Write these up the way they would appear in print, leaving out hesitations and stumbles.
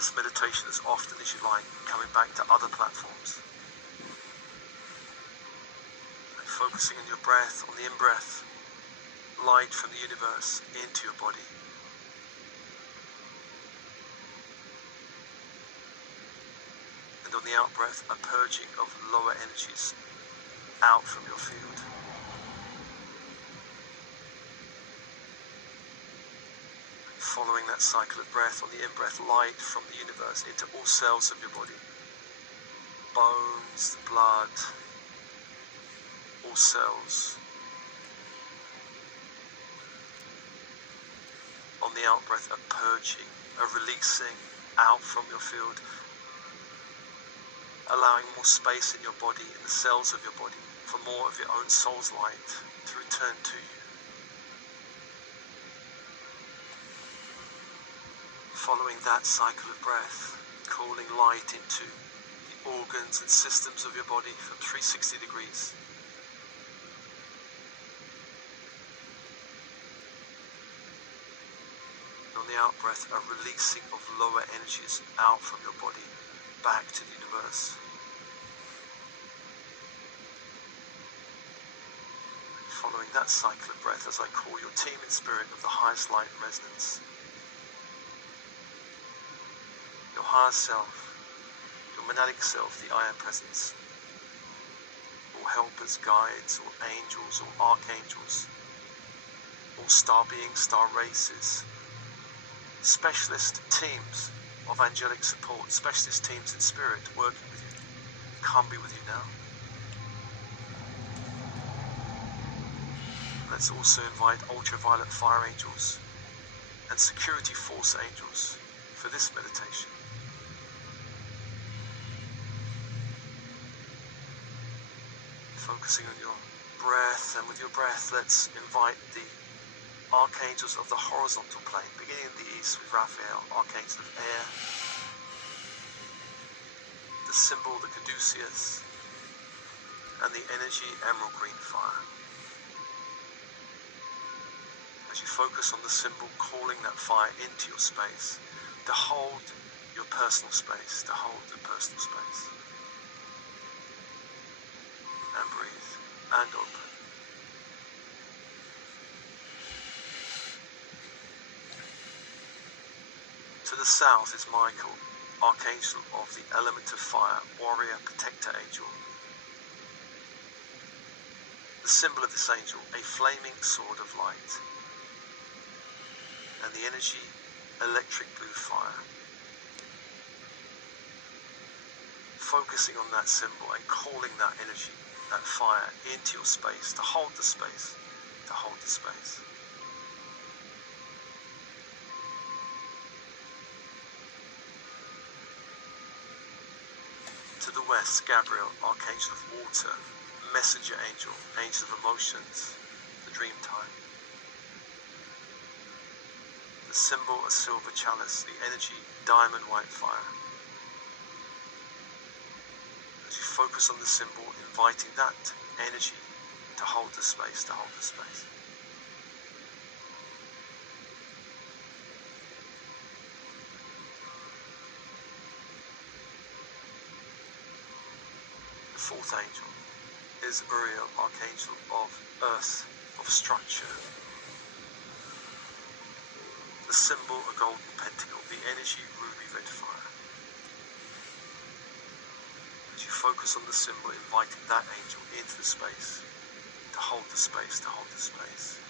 this meditation as often as you like, coming back to other platforms. And focusing on your breath, on the in-breath, light from the universe into your body. And on the out-breath, a purging of lower energies out from your field. Following that cycle of breath, on the in-breath, light from the universe into all cells of your body. Bones, blood, all cells. On the out-breath, a purging, a releasing out from your field, allowing more space in your body, in the cells of your body, for more of your own soul's light to return to you. Following that cycle of breath, calling light into the organs and systems of your body from 360 degrees. And on the out-breath, a releasing of lower energies out from your body, back to the universe. Following that cycle of breath, as I call your team in spirit of the highest light and resonance. Your higher self, your monadic self, the I Am Presence, all helpers, guides, all angels, all archangels, all star beings, star races, specialist teams of angelic support, specialist teams in spirit working with you, come be with you now. Let's also invite ultraviolet fire angels and security force angels for this meditation. Focusing on your breath, and with your breath, let's invite the archangels of the horizontal plane, beginning in the east with Raphael, archangel of air, the symbol, the caduceus, and the energy, emerald green fire. As you focus on the symbol, calling that fire into your space, to hold your personal space, to hold the personal space. And breathe, and open. To the south is Michael, archangel of the element of fire, warrior, protector angel. The symbol of this angel, a flaming sword of light. And the energy, electric blue fire. Focusing on that symbol and calling that energy, that fire, into your space, to hold the space, to hold the space. To the west, Gabriel, archangel of water, messenger angel, angel of emotions, the dream time. The symbol, a silver chalice, the energy, diamond white fire. As you focus on the symbol, inviting that energy to hold the space, to hold the space. The fourth angel is Uriel, archangel of earth, of structure. The symbol, a golden pentacle, the energy, ruby red fire. As you focus on the symbol, inviting that angel into the space, to hold the space, to hold the space.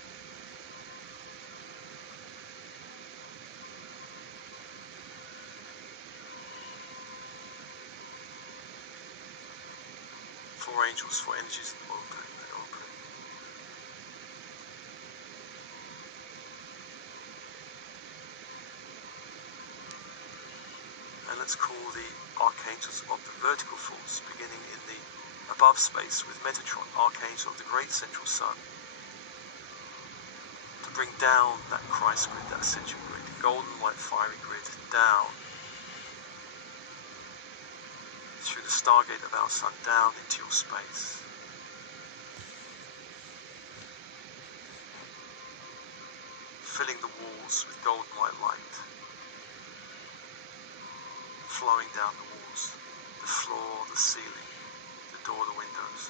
Four angels, four energies, open and open. And let's call the archangels of the vertical force, beginning in the above space with Metatron, archangel of the great central sun, to bring down that Christ grid, that ascension grid, golden white fiery grid, down through the stargate of our sun, down into your space. Filling the walls with golden white light. flowing down the walls, the floor, the ceiling, the door, the windows,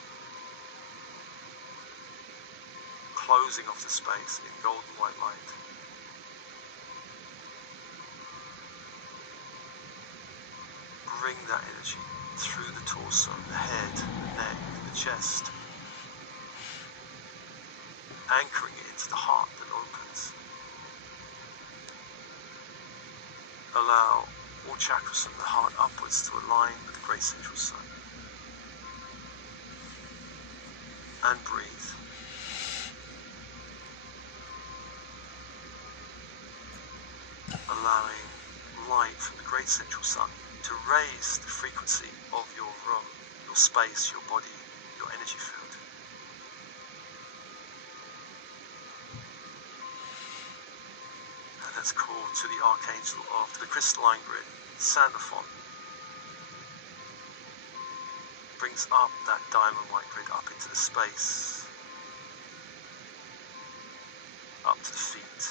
closing off the space in golden white light. Bring that energy through the torso, the head, the neck, the chest, anchoring it into the heart that opens. Allow all chakras from the heart upwards to align with the great central sun. And breathe. Allowing light from the great central sun to raise the frequency of your room, your space, your body, your energy field. And that's called to the archangel of the crystalline grid, Sandalphon. Brings up that diamond white grid up into the space, up to the feet,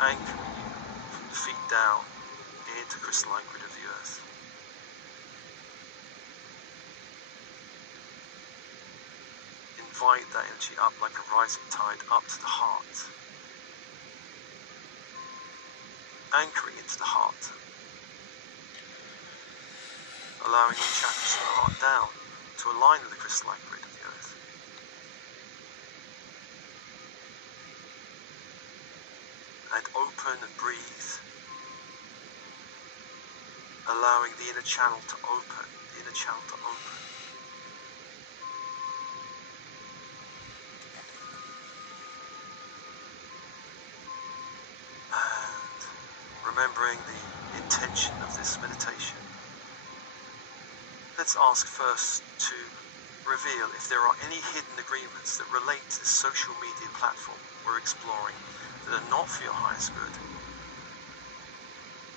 anchoring you from the feet down into the crystalline grid of the earth. Invite that energy up like a rising tide up to the heart, anchoring into the heart, allowing all chakras from the heart down to align with the crystalline grid of the earth. And open and breathe, allowing the inner channel to open, the inner channel to open. And remembering the intention of this meditation, let's ask first to reveal if there are any hidden agreements that relate to this social media platform we're exploring that are not for your highest good.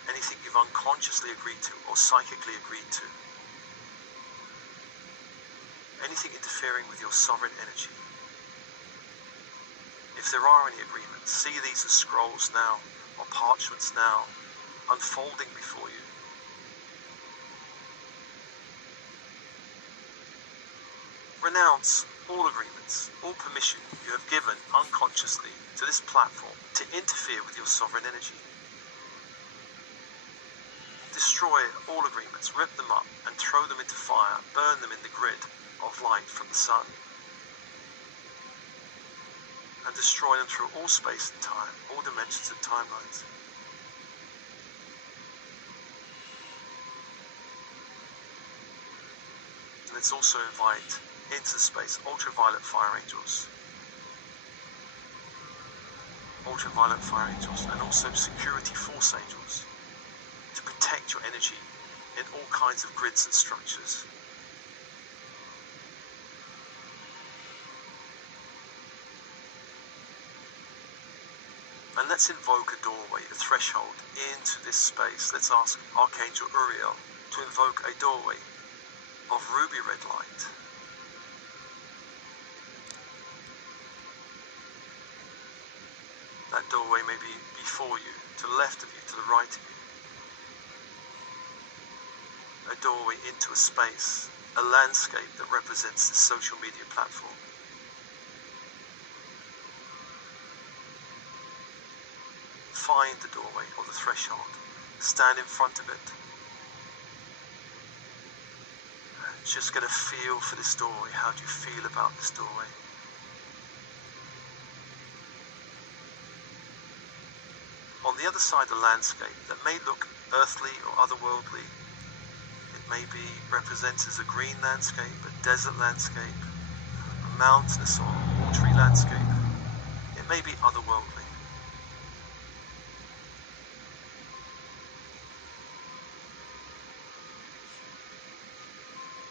Anything you've unconsciously agreed to or psychically agreed to. Anything interfering with your sovereign energy. If there are any agreements, see these as scrolls now, or parchments now, unfolding before you. Renounce all agreements, all permission you have given unconsciously to this platform to interfere with your sovereign energy. Destroy all agreements, rip them up and throw them into fire, burn them in the grid of light from the sun. And destroy them through all space and time, all dimensions and timelines. And let's also invite into space ultraviolet fire angels, and also security force angels to protect your energy in all kinds of grids and structures. And let's invoke a doorway, a threshold into this space. Let's ask Archangel Uriel to invoke a doorway of ruby red light. That doorway may be before you, to the left of you, to the right of you. A doorway into a space, a landscape that represents this social media platform. Find the doorway or the threshold. Stand in front of it. Just get a feel for this doorway. How do you feel about this doorway? On the other side of the landscape that may look earthly or otherworldly, it may be represented as a green landscape, a desert landscape, a mountainous or watery landscape. It may be otherworldly.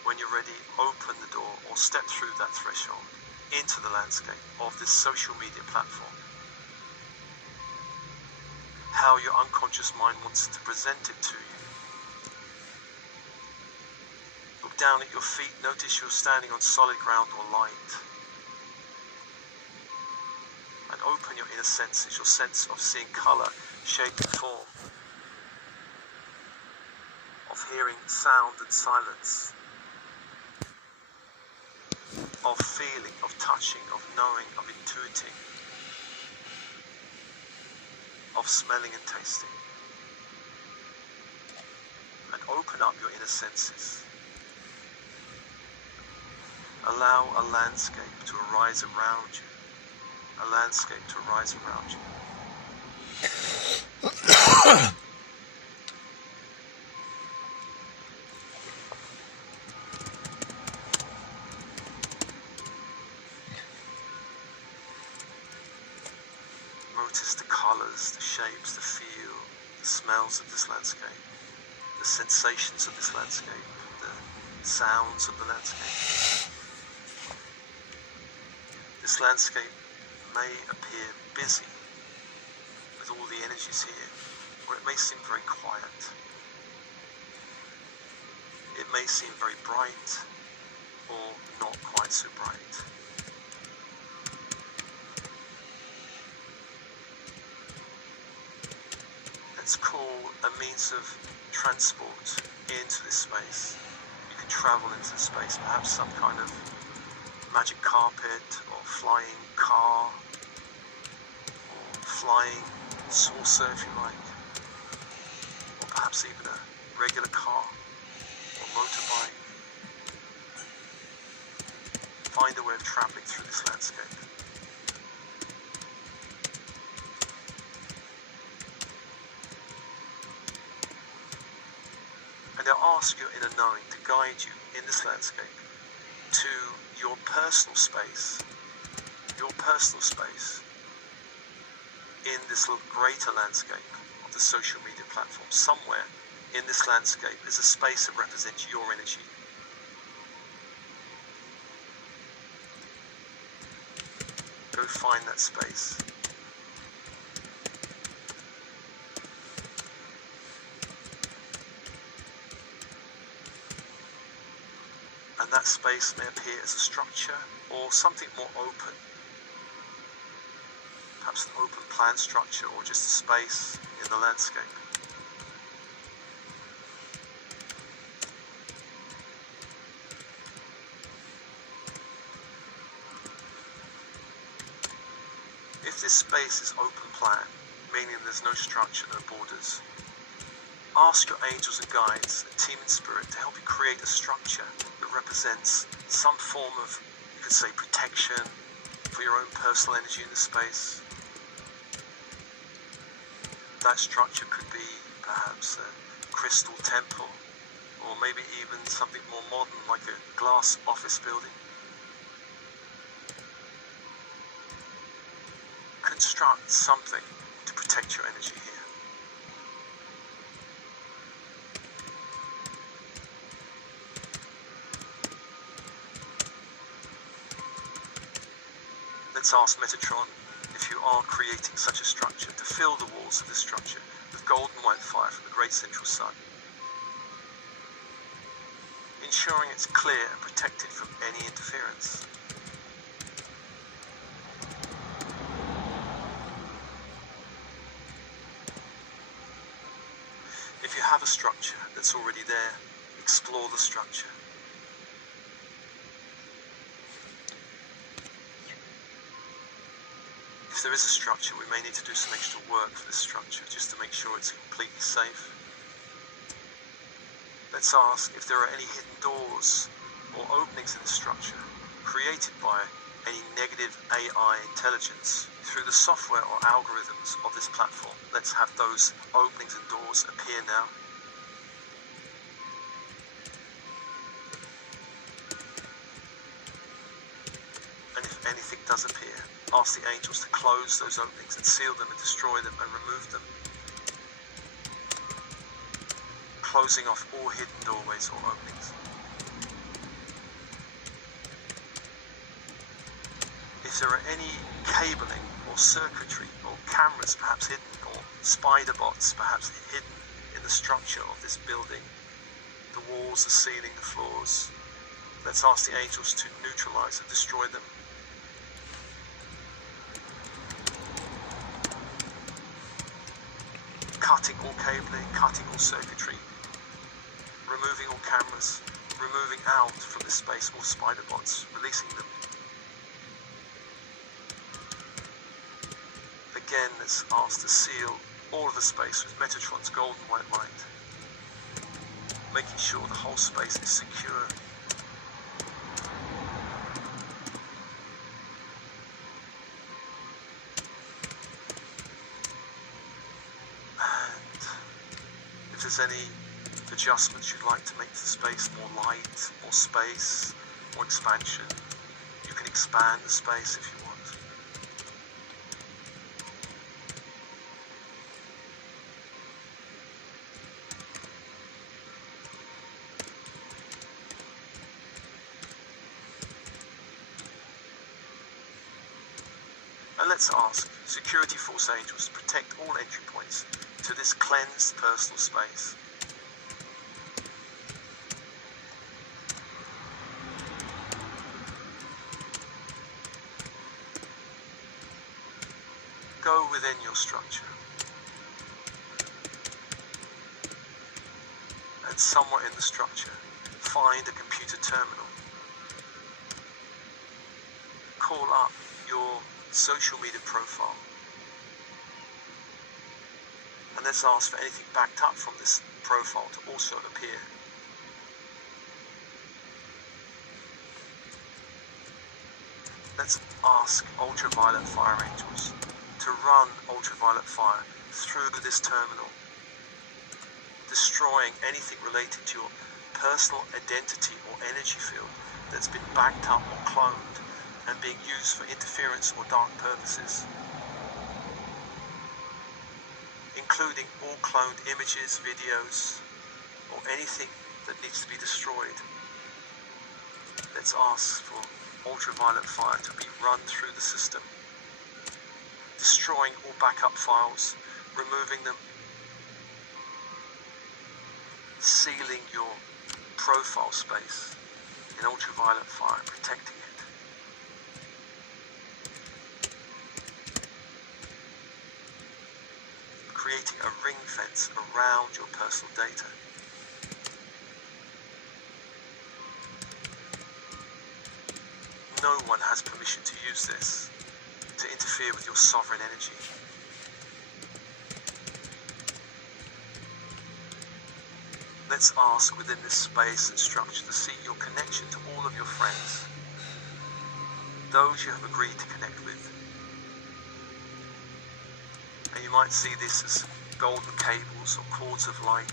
When you're ready, open the door or step through that threshold into the landscape of this social media platform. How your unconscious mind wants to present it to you. Look down at your feet, notice you're standing on solid ground or light. And open your inner senses, your sense of seeing colour, shape and form. hearing sound and silence, of feeling, of touching, of knowing, of intuiting, of smelling and tasting. And open up your inner senses. Allow a landscape to arise around you. A landscape to arise around you. Notice the colors, the shapes, the feel, the smells of this landscape, the sensations of this landscape, the sounds of the landscape. This landscape may appear busy with all the energies here, or it may seem very quiet. It may seem very bright, or not quite so bright. Let's call a means of transport into this space. You can travel into the space, perhaps some kind of magic carpet, or flying car, or flying saucer if you like, or perhaps even a regular car or motorbike. Find a way of traveling through this landscape. And I'll ask your inner knowing to guide you in this landscape to your personal space in this little greater landscape of the social media platform. Somewhere in this landscape is a space that represents your energy. Go find that space. And that space may appear as a structure or something more open. Perhaps an open plan structure or just a space in the landscape. If this space is open plan, meaning there's no structure, no borders, ask your angels and guides, a team in spirit, to help you create a structure that represents some form of, you could say, protection for your own personal energy in the space. That structure could be perhaps a crystal temple, or maybe even something more modern like a glass office building. Construct something to protect your energy here. Let's ask Metatron if you are creating such a structure to fill the walls of this structure with golden white fire from the great central sun, ensuring it's clear and protected from any interference. If you have a structure that's already there, explore the structure. If there is a structure, we may need to do some extra work for this structure just to make sure it's completely safe. Let's ask if there are any hidden doors or openings in the structure created by any negative AI intelligence through the software or algorithms of this platform. Let's have those openings and doors appear now. And if anything does appear, ask the angels to close those openings and seal them and destroy them and remove them, closing off all hidden doorways or openings. If there are any cabling or circuitry or cameras perhaps hidden, or spider bots perhaps hidden in the structure of this building, the walls, the ceiling, the floors, let's ask the angels to neutralize and destroy them. Cutting all cabling, cutting all circuitry, removing all cameras, removing out from this space all spider bots, releasing them. Again, let's ask to seal all of the space with Metatron's golden white light, making sure the whole space is secure. And if there's any adjustments you'd like to make to the space, more light, more space, more expansion, you can expand the space if you want. And let's ask Security Force Angels to protect all entry points to this cleansed personal space. Go within your structure, and somewhere in the structure, find a computer terminal. Call up your social media profile, and let's ask for anything backed up from this profile to also appear. Let's ask ultraviolet fire angels to run ultraviolet fire through this terminal, destroying anything related to your personal identity or energy field that's been backed up or cloned and being used for interference or dark purposes, including all cloned images, videos, or anything that needs to be destroyed. Let's ask for ultraviolet fire to be run through the system, destroying all backup files, removing them, sealing your profile space in ultraviolet fire, protecting it. Creating a ring fence around your personal data. No one has permission to use this to interfere with your sovereign energy. Let's ask within this space and structure to see your connection to all of your friends, those you have agreed to connect with. And you might see this as golden cables or cords of light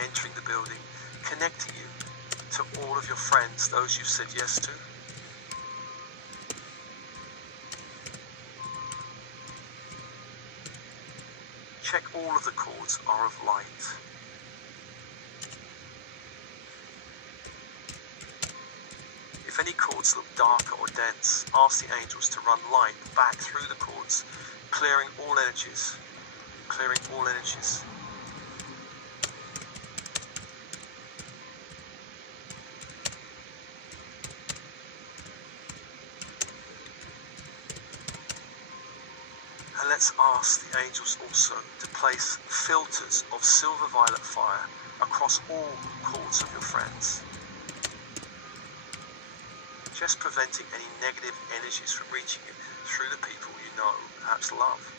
entering the building, connecting you to all of your friends, those you've said yes to. Check all of the cords are of light. If any cords look darker or dense, ask the angels to run light back through the cords, clearing all energies, clearing all energies. And let's ask the angels also to place filters of silver violet fire across all cords of your friends, just preventing any negative energies from reaching you through the people you know, perhaps love.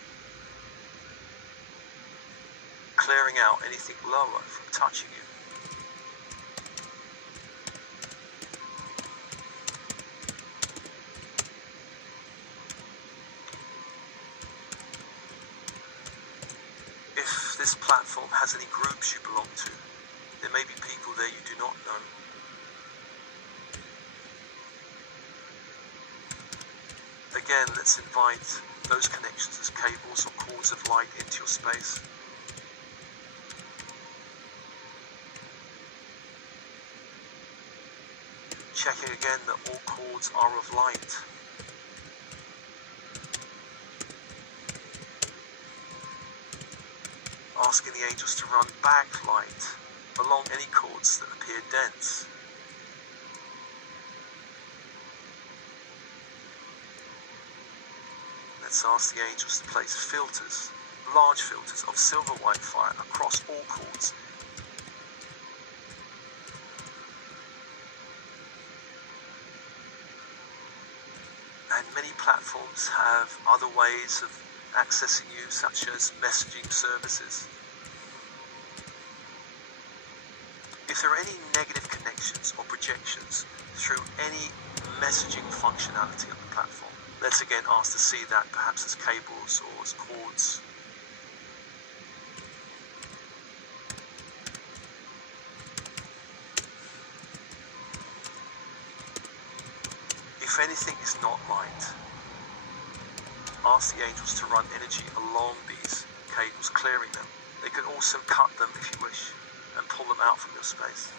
Clearing out anything lower from touching you. If this platform has any groups you belong to, there may be people there you do not know. Again, let's invite those connections as cables or cords of light into your space. Checking again that all cords are of light. Asking the angels to run back light along any cords that appear dense. Let's ask the angels to place filters, large filters of silver white fire across all cords, platforms have other ways of accessing you, such as messaging services. If there are any negative connections or projections through any messaging functionality on the platform, let's again ask to see that perhaps as cables or as cords. If anything is not right, ask the angels to run energy along these cables, clearing them. They can also cut them if you wish and pull them out from your space.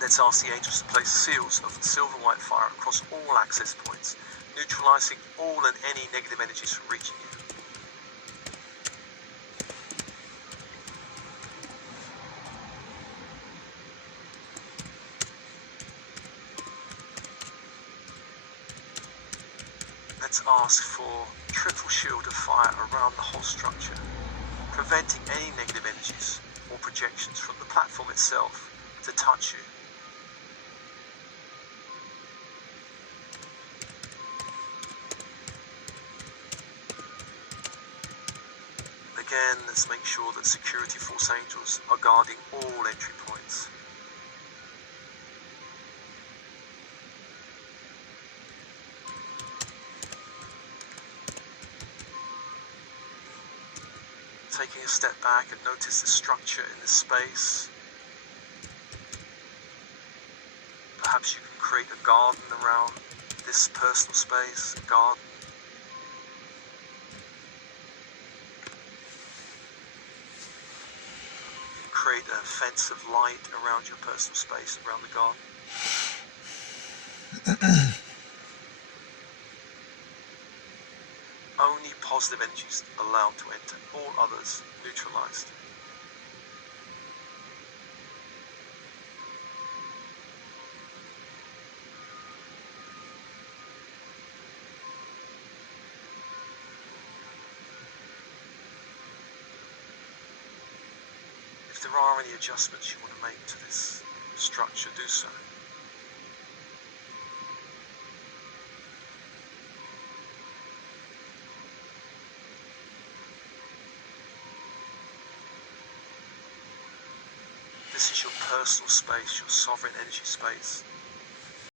Let's ask the angels to place seals of silver white fire across all access points, neutralizing all and any negative energies from reaching you. Let's ask for triple shield of fire around the whole structure, preventing any negative energies or projections from the platform itself to touch you. Again, let's make sure that security force angels are guarding all entry points. Taking a step back and notice the structure in this space. Perhaps you can create a garden around this personal space, a garden. Create a fence of light around your personal space, around the garden. Only positive energies allowed to enter, all others neutralized. If there are any adjustments you want to make to this structure, do so. This is your personal space, your sovereign energy space.